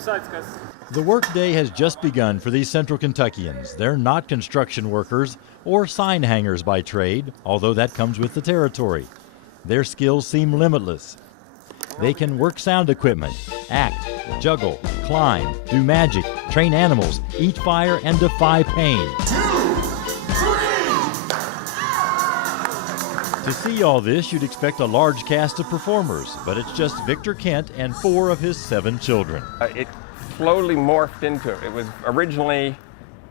sides, guys. The workday has just begun for these Central Kentuckians. They're not construction workers or sign hangers by trade, although that comes with the territory. Their skills seem limitless. They can work sound equipment, act, juggle, climb, do magic, train animals, eat fire, and defy pain. 2, 3! To see all this, you'd expect a large cast of performers, but it's just Victor Kent and 4 of his 7 children. It slowly morphed into it. It was originally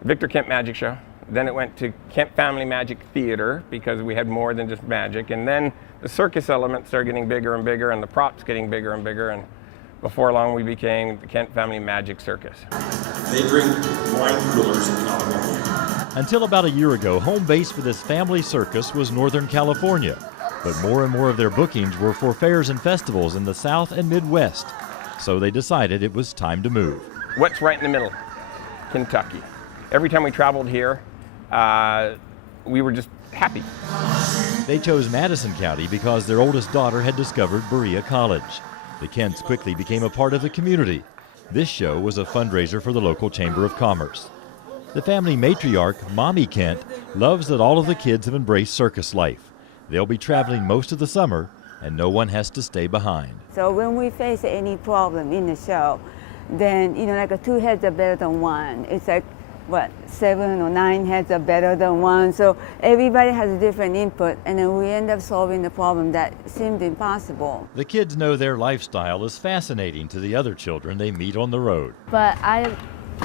Victor Kent Magic Show. Then it went to Kent Family Magic Theater because we had more than just magic. And then the circus elements started getting bigger and bigger and the props getting bigger and bigger. And before long, we became the Kent Family Magic Circus. They bring wine coolers in California. Until about a year ago, home base for this family circus was Northern California. But more and more of their bookings were for fairs and festivals in the South and Midwest. So they decided it was time to move. What's right in the middle? Kentucky. Every time we traveled here, we were just happy. They chose Madison County because their oldest daughter had discovered Berea College. The Kents quickly became a part of the community. This show was a fundraiser for the local Chamber of Commerce. The family matriarch, Mami Kent, loves that all of the kids have embraced circus life. They'll be traveling most of the summer, and no one has to stay behind. So when we face any problem in the show, then, like 2 heads are better than 1. It's like, 7 or 9 heads are better than 1. So everybody has a different input, and then we end up solving the problem that seemed impossible. The kids know their lifestyle is fascinating to the other children they meet on the road. But I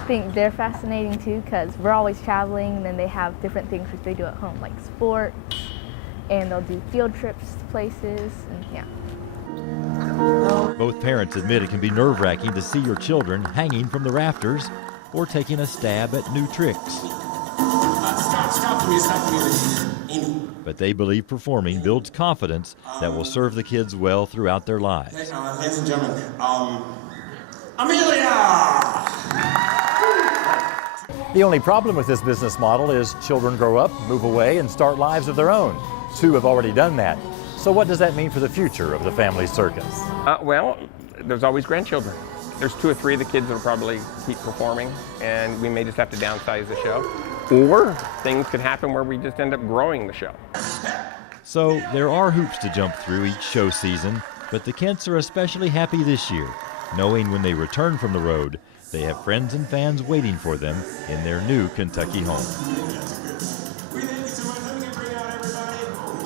think they're fascinating too because we're always traveling, and then they have different things which they do at home, like sports, and they'll do field trips to places, and yeah. Both parents admit it can be nerve-wracking to see your children hanging from the rafters or taking a stab at new tricks. Stop me. But they believe performing builds confidence that will serve the kids well throughout their lives. Ladies and gentlemen, Amelia! The only problem with this business model is children grow up, move away, and start lives of their own. 2 have already done that. So what does that mean for the future of the family circus? Well, there's always grandchildren. There's 2 or 3 of the kids that will probably keep performing, and we may just have to downsize the show. Or things could happen where we just end up growing the show. So there are hoops to jump through each show season, but the Kents are especially happy this year, knowing when they return from the road, they have friends and fans waiting for them in their new Kentucky home.